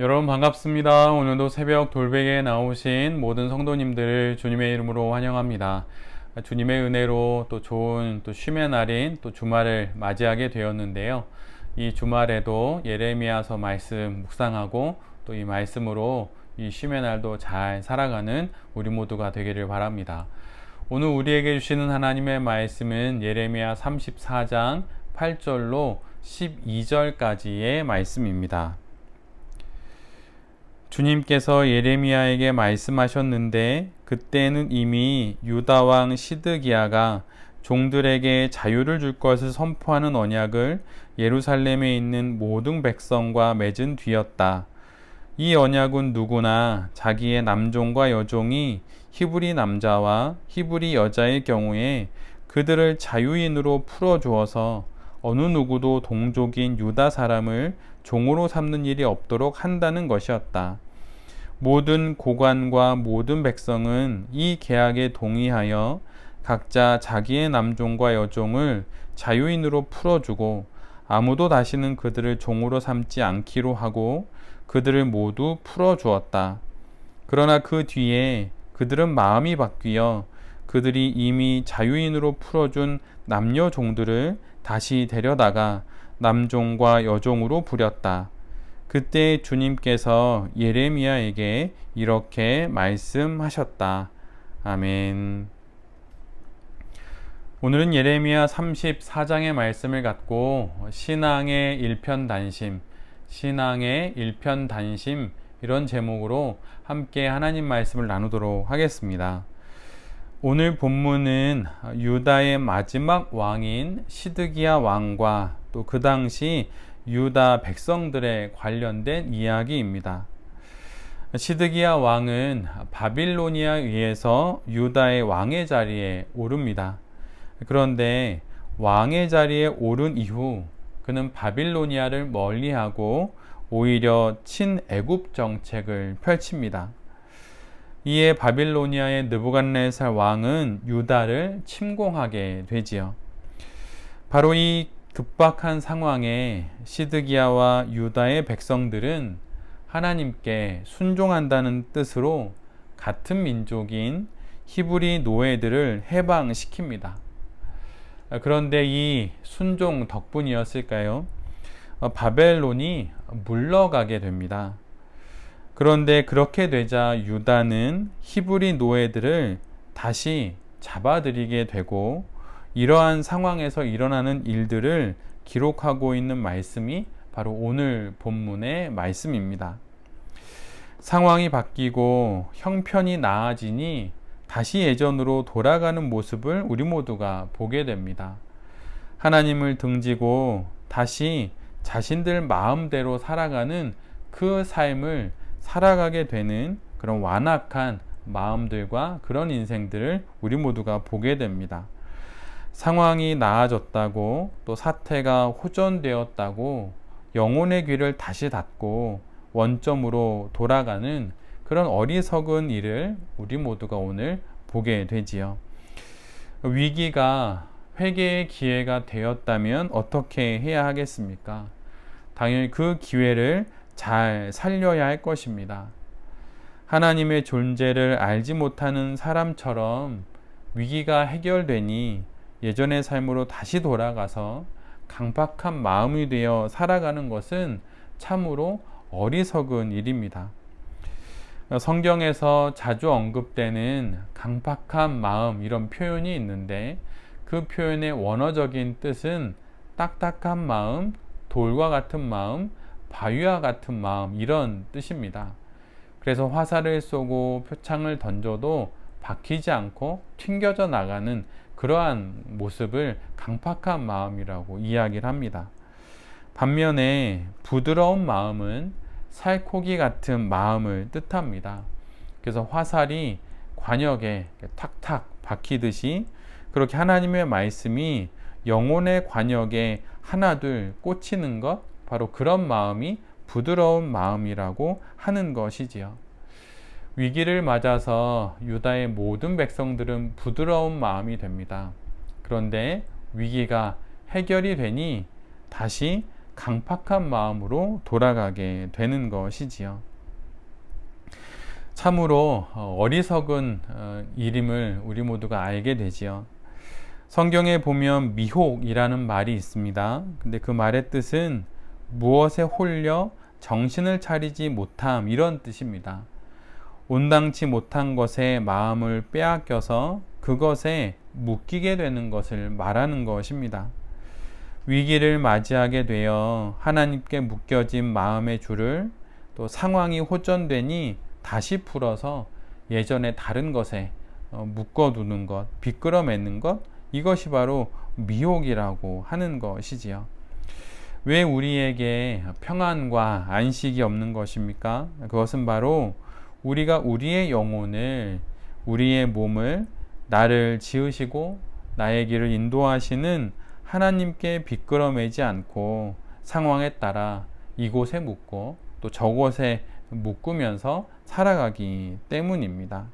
여러분 반갑습니다. 오늘도 새벽 돌베개에 나오신 모든 성도님들을 주님의 이름으로 환영합니다. 주님의 은혜로 또 좋은 또 쉼의 날인 또 주말을 맞이하게 되었는데요. 이 주말에도 예레미야서 말씀 묵상하고 또 이 말씀으로 이 쉼의 날도 잘 살아가는 우리 모두가 되기를 바랍니다. 오늘 우리에게 주시는 하나님의 말씀은 예레미야 34장 8절로 12절까지의 말씀입니다. 주님께서 예레미야에게 말씀하셨는데 그때는 이미 유다 왕 시드기야가 종들에게 자유를 줄 것을 선포하는 언약을 예루살렘에 있는 모든 백성과 맺은 뒤였다. 이 언약은 누구나 자기의 남종과 여종이 히브리 남자와 히브리 여자의 경우에 그들을 자유인으로 풀어주어서 어느 누구도 동족인 유다 사람을 종으로 삼는 일이 없도록 한다는 것이었다. 모든 고관과 모든 백성은 이 계약에 동의하여 각자 자기의 남종과 여종을 자유인으로 풀어주고 아무도 다시는 그들을 종으로 삼지 않기로 하고 그들을 모두 풀어주었다. 그러나 그 뒤에 그들은 마음이 바뀌어 그들이 이미 자유인으로 풀어준 남녀 종들을 다시 데려다가 남종과 여종으로 부렸다. 그때 주님께서 예레미야에게 이렇게 말씀하셨다. 아멘. 오늘은 예레미야 34장의 말씀을 갖고 신앙의 일편단심 이런 제목으로 함께 하나님 말씀을 나누도록 하겠습니다. 오늘 본문은 유다의 마지막 왕인 시드기야 왕과 또 그 당시 유다 백성들에 관련된 이야기입니다. 시드기야 왕은 바빌로니아에 의해서 유다의 왕의 자리에 오릅니다. 그런데 왕의 자리에 오른 이후 그는 바빌로니아를 멀리하고 오히려 친애굽 정책을 펼칩니다. 이에 바빌로니아의 느부갓네살 왕은 유다를 침공하게 되지요. 바로 이 급박한 상황에 시드기야와 유다의 백성들은 하나님께 순종한다는 뜻으로 같은 민족인 히브리 노예들을 해방시킵니다. 그런데 이 순종 덕분이었을까요? 바벨론이 물러가게 됩니다. 그런데 그렇게 되자 유다는 히브리 노예들을 다시 잡아들이게 되고 이러한 상황에서 일어나는 일들을 기록하고 있는 말씀이 바로 오늘 본문의 말씀입니다. 상황이 바뀌고 형편이 나아지니 다시 예전으로 돌아가는 모습을 우리 모두가 보게 됩니다. 하나님을 등지고 다시 자신들 마음대로 살아가는 그 삶을 살아가게 되는 그런 완악한 마음들과 그런 인생들을 우리 모두가 보게 됩니다. 상황이 나아졌다고 또 사태가 호전되었다고 영혼의 귀를 다시 닫고 원점으로 돌아가는 그런 어리석은 일을 우리 모두가 오늘 보게 되지요. 위기가 회개의 기회가 되었다면 어떻게 해야 하겠습니까? 당연히 그 기회를 잘 살려야 할 것입니다. 하나님의 존재를 알지 못하는 사람처럼 위기가 해결되니 예전의 삶으로 다시 돌아가서 강박한 마음이 되어 살아가는 것은 참으로 어리석은 일입니다. 성경에서 자주 언급되는 강박한 마음 이런 표현이 있는데 그 표현의 원어적인 뜻은 딱딱한 마음, 돌과 같은 마음, 바위와 같은 마음 이런 뜻입니다. 그래서 화살을 쏘고 표창을 던져도 박히지 않고 튕겨져 나가는 그러한 모습을 강팍한 마음이라고 이야기를 합니다. 반면에 부드러운 마음은 살코기 같은 마음을 뜻합니다. 그래서 화살이 관역에 탁탁 박히듯이 그렇게 하나님의 말씀이 영혼의 관역에 하나둘 꽂히는 것, 바로 그런 마음이 부드러운 마음이라고 하는 것이지요. 위기를 맞아서 유다의 모든 백성들은 부드러운 마음이 됩니다. 그런데 위기가 해결이 되니 다시 강팍한 마음으로 돌아가게 되는 것이지요. 참으로 어리석은 일임을 우리 모두가 알게 되지요. 성경에 보면 미혹이라는 말이 있습니다. 근데 그 말의 뜻은 무엇에 홀려 정신을 차리지 못함, 이런 뜻입니다. 온당치 못한 것에 마음을 빼앗겨서 그것에 묶이게 되는 것을 말하는 것입니다. 위기를 맞이하게 되어 하나님께 묶여진 마음의 줄을 또 상황이 호전되니 다시 풀어서 예전에 다른 것에 묶어두는 것, 비끄러매는 것, 이것이 바로 미혹이라고 하는 것이지요. 왜 우리에게 평안과 안식이 없는 것입니까? 그것은 바로 우리가 우리의 영혼을, 우리의 몸을 나를 지으시고 나의 길을 인도하시는 하나님께 비끄러매지 않고 상황에 따라 이곳에 묶고 또 저곳에 묶으면서 살아가기 때문입니다.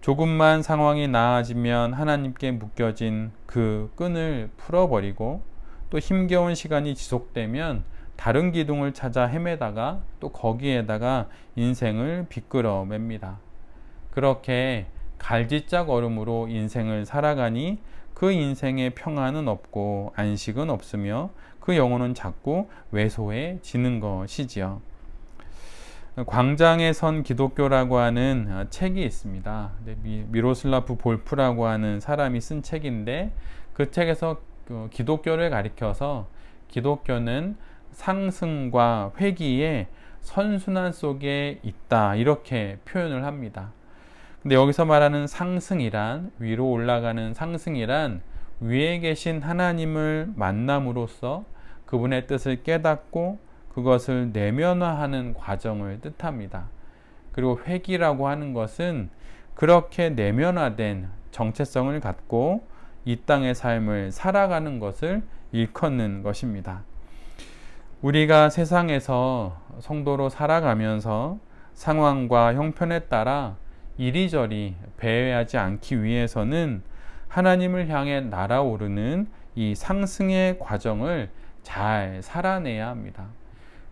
조금만 상황이 나아지면 하나님께 묶여진 그 끈을 풀어버리고 또 힘겨운 시간이 지속되면 다른 기둥을 찾아 헤매다가 또 거기에다가 인생을 비끄러맵니다. 그렇게 갈지짝 얼음으로 인생을 살아가니 그 인생에 평안은 없고 안식은 없으며 그 영혼은 자꾸 왜소해지는 것이지요. 광장에 선 기독교라고 하는 책이 있습니다. 미로슬라프 볼프라고 하는 사람이 쓴 책인데 그 책에서 기독교를 가리켜서 기독교는 상승과 회귀의 선순환 속에 있다, 이렇게 표현을 합니다. 근데 여기서 말하는 상승이란, 위로 올라가는 상승이란 위에 계신 하나님을 만남으로써 그분의 뜻을 깨닫고 그것을 내면화하는 과정을 뜻합니다. 그리고 회귀라고 하는 것은 그렇게 내면화된 정체성을 갖고 이 땅의 삶을 살아가는 것을 일컫는 것입니다. 우리가 세상에서 성도로 살아가면서 상황과 형편에 따라 이리저리 배회하지 않기 위해서는 하나님을 향해 날아오르는 이 상승의 과정을 잘 살아내야 합니다.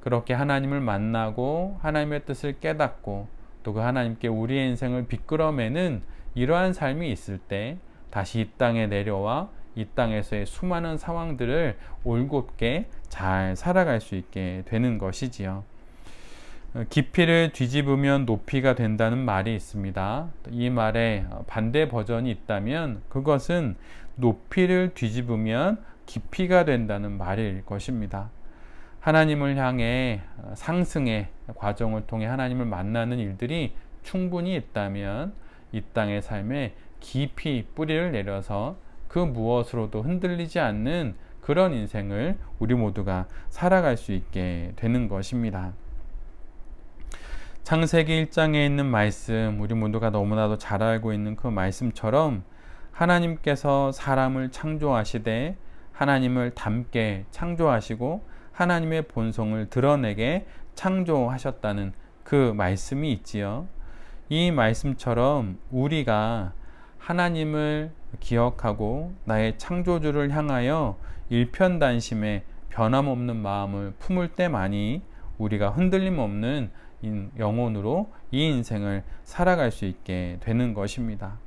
그렇게 하나님을 만나고 하나님의 뜻을 깨닫고 또 그 하나님께 우리의 인생을 비끄러매는 이러한 삶이 있을 때 다시 이 땅에 내려와 이 땅에서의 수많은 상황들을 올곧게 잘 살아갈 수 있게 되는 것이지요. 깊이를 뒤집으면 높이가 된다는 말이 있습니다. 이 말에 반대 버전이 있다면 그것은 높이를 뒤집으면 깊이가 된다는 말일 것입니다. 하나님을 향해 상승의 과정을 통해 하나님을 만나는 일들이 충분히 있다면 이 땅의 삶에 깊이 뿌리를 내려서 그 무엇으로도 흔들리지 않는 그런 인생을 우리 모두가 살아갈 수 있게 되는 것입니다. 창세기 1장에 있는 말씀, 우리 모두가 너무나도 잘 알고 있는 그 말씀처럼 하나님께서 사람을 창조하시되 하나님을 닮게 창조하시고 하나님의 본성을 드러내게 창조하셨다는 그 말씀이 있지요. 이 말씀처럼 우리가 하나님을 기억하고 나의 창조주를 향하여 일편단심에 변함없는 마음을 품을 때만이 우리가 흔들림 없는 영혼으로 이 인생을 살아갈 수 있게 되는 것입니다.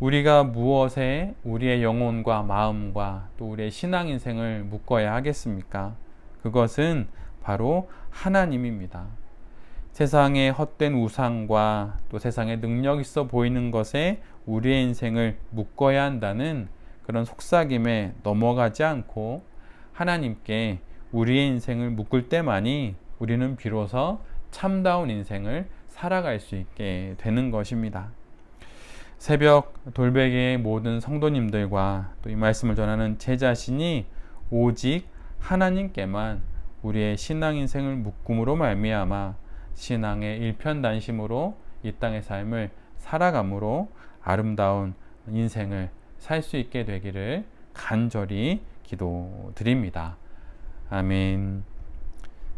우리가 무엇에 우리의 영혼과 마음과 또 우리의 신앙 인생을 묶어야 하겠습니까? 그것은 바로 하나님입니다. 세상의 헛된 우상과 또 세상에 능력 있어 보이는 것에 우리의 인생을 묶어야 한다는 그런 속삭임에 넘어가지 않고 하나님께 우리의 인생을 묶을 때만이 우리는 비로소 참다운 인생을 살아갈 수 있게 되는 것입니다. 새벽 돌베개의 모든 성도님들과 또 이 말씀을 전하는 제 자신이 오직 하나님께만 우리의 신앙 인생을 묶음으로 말미암아 신앙의 일편단심으로 이 땅의 삶을 살아감으로 아름다운 인생을 살 수 있게 되기를 간절히 기도드립니다. 아멘.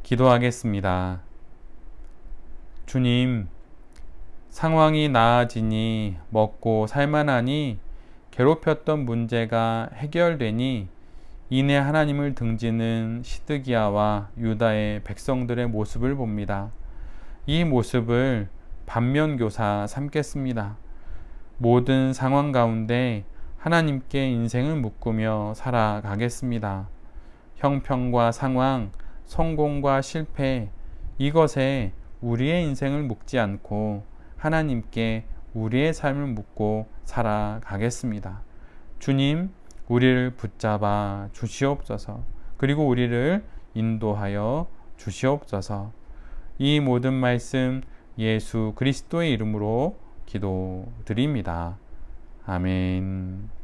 기도하겠습니다. 주님, 상황이 나아지니 먹고 살만하니 괴롭혔던 문제가 해결되니 이내 하나님을 등지는 시드기야와 유다의 백성들의 모습을 봅니다. 이 모습을 반면교사 삼겠습니다. 모든 상황 가운데 하나님께 인생을 묶으며 살아가겠습니다. 형편과 상황, 성공과 실패, 이것에 우리의 인생을 묶지 않고 하나님께 우리의 삶을 묶고 살아가겠습니다. 주님, 우리를 붙잡아 주시옵소서. 그리고 우리를 인도하여 주시옵소서. 이 모든 말씀 예수 그리스도의 이름으로 기도드립니다. 아멘.